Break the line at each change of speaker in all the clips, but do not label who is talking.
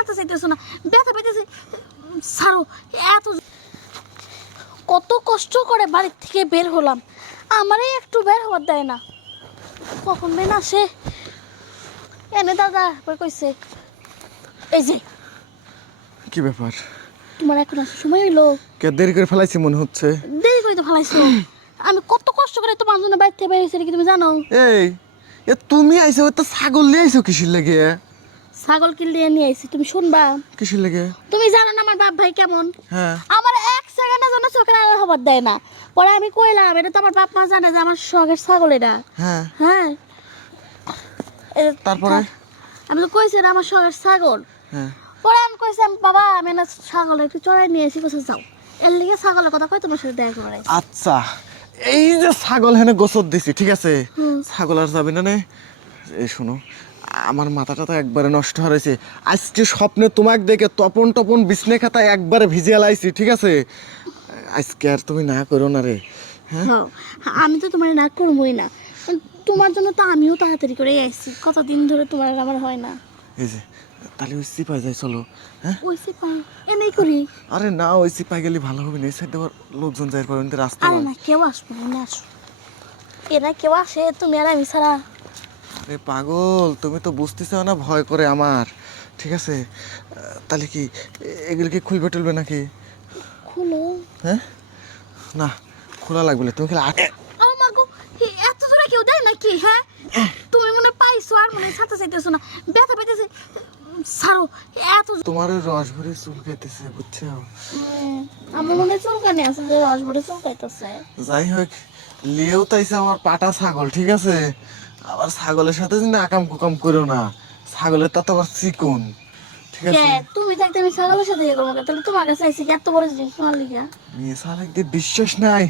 ছাড়তে চাইতেছো না ব্যথা পেতেছে ছাড়ো এত কত কষ্ট করে বাড়ির থেকে বের হলাম আমারই একটু বের হওয়ার দেয় না কখন বের আসে এনে দাদা কইছে এই যে
কি ব্যাপার
তোমার এখন আসার সময় হইল
কে দেরি করে ফেলাইছি মনে হচ্ছে
দেরি করে তো ফেলাইছো আমি কত কষ্ট করে তোমার জন্য বাড়ি থেকে বেরিয়েছি কি তুমি জানো
এই তুমি আইছো তো ছাগল নিয়ে আইছো কিসের লেগে
ছাগল কিনলে নিয়ে আইছি তুমি শুনবা।
কিসের লেগে?
তুমি জানো না আমার বাপ ভাই কেমন?
হ্যাঁ।
আমার এক সেকেন্ডের জন্য চোখের আড়াল হবার দেয় না। পরে আমি কইলাম এটা তো আমার বাপ মা জানে যে আমার শখের ছাগল এটা।
হ্যাঁ।
হ্যাঁ।
তারপরে?
আমি তো কইছি এটা আমার শখের ছাগল।
হ্যাঁ।
পরে আমি কইছি আমি বাবা আমি না ছাগল একটু চড়াই নিয়ে এসি কোথাও যাও। এর লিগে ছাগলের কথা কই তোমার সাথে দেখা করে
আচ্ছা এই যে ছাগল হেনে গোসর দিছি ঠিক আছে? ছাগল আর যাবে না নে? এই শোনো আমার মাথাটা তো একবারে নষ্ট হয়েছে আজকে স্বপ্নে তোমাকে দেখে তপন টপন বিছনে খাতায় একবারে ভিজিয়ে লাইছি ঠিক আছে? আজকে আর তুমি না করো না রে হ্যাঁ?
হ্যাঁ, আমি তো তোমার না করবোই না। তোমার জন্য তো আমিও তাড়াতাড়ি করে আইছি। কতদিন ধরে তোমার আর আমার হয় না।
এই যে তাহলে ওই সিপাই যাই চলো হ্যাঁ?
ওই সে পাই এনেই করি।
আরে না ওই সিপাই গেলে ভালো হবে না এই সাইডে আবার লোকজন যাই পারবেন তো রাস্তা
আরে না কেউ আসব না। এনে এরা কেউ আসে তুমি আর আমি ছাড়া।
আরে পাগল তুমি তো বুঝতেছ না ভয় করে আমার। ঠিক আছে? তাহলে কি এগুলো কি খুলবে টুলবে নাকি?
খুলো।
হ্যাঁ? না খোলা লাগবে না। তুমি খেলে আটে
মা গো এত দূরে কেউ দেয় নাকি হ্যাঁ? তুমি মনে পাইছো আর মনে ছাতা চাইতেছো না। ব্যথা পেতেছে ছাড়ো এত
তোমার রস ভরে চুল খেতেছে বুঝছ?
আমার মনে চুলকানি আছে যে রস ভরে চুলকাইতেছে
যাই হোক লিয়েও তাইছে আমার পাটা ছাগল ঠিক আছে? আবার ছাগলের সাথে যদি আকাম কুকাম করো না ছাগলের তা তো আবার চিকন। ঠিক আছে?
তুমি থাকতে আমি ছাগলের সাথে ইয়ে করব তাহলে তোমার কাছে আইসি এত বড় জিনিস তোমার লিগা?
মেয়ে শালাকদের বিশ্বাস নাই।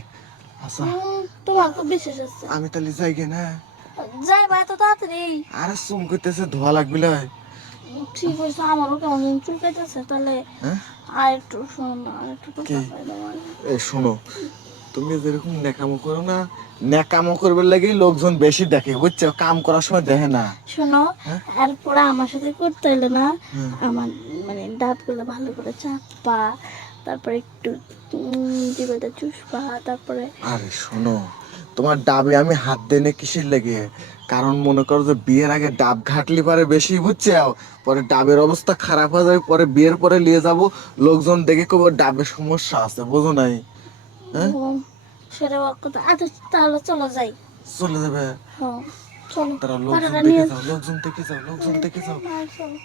আচ্ছা
উম, তোমার খুব বিশ্বাস আছে।
আমি তাহলে যাই গে না?
যাই বা এত তাড়াতাড়ি।
আরে করতেছে ধোয়া লাগবে।
ঠিক হয়েছে আমারও কেমন চুলকাইতেছে তাহলে
হ্যাঁ?
আর একটু আর একটু
শোনো। তুমি যেরকম নেকামো করো না নেকামো করবে লাগে লোকজন বেশি দেখে বুঝছ? কাম করার সময় দেখে না।
শোনো
হ্যাঁ?
এরপরে আমার সাথে করতে হলে না আমার মানে দাঁতগুলো ভালো করে চাপা তারপরে একটু জীবনটা চুষপা তারপরে
আরে শোনো তোমার ডাবে আমি হাত দেনে কিসের লেগে? কারণ মনে করো যে বিয়ের আগে ডাব ঘাটলি পারে বেশি বুঝছ? পরে ডাবের অবস্থা খারাপ হয়ে যাবে পরে বিয়ের পরে নিয়ে যাব। লোকজন দেখে কবে ডাবের সমস্যা আছে বোঝো নাই? হ্যাঁ?
সেটা আচ্ছা তাহলে চলো যাই।
চলে যাবে?
হ্যাঁ চলো।
তারা লোকজন দেখে যাও লোকজন দেখে যাও লোকজন দেখে যাও।
চলো।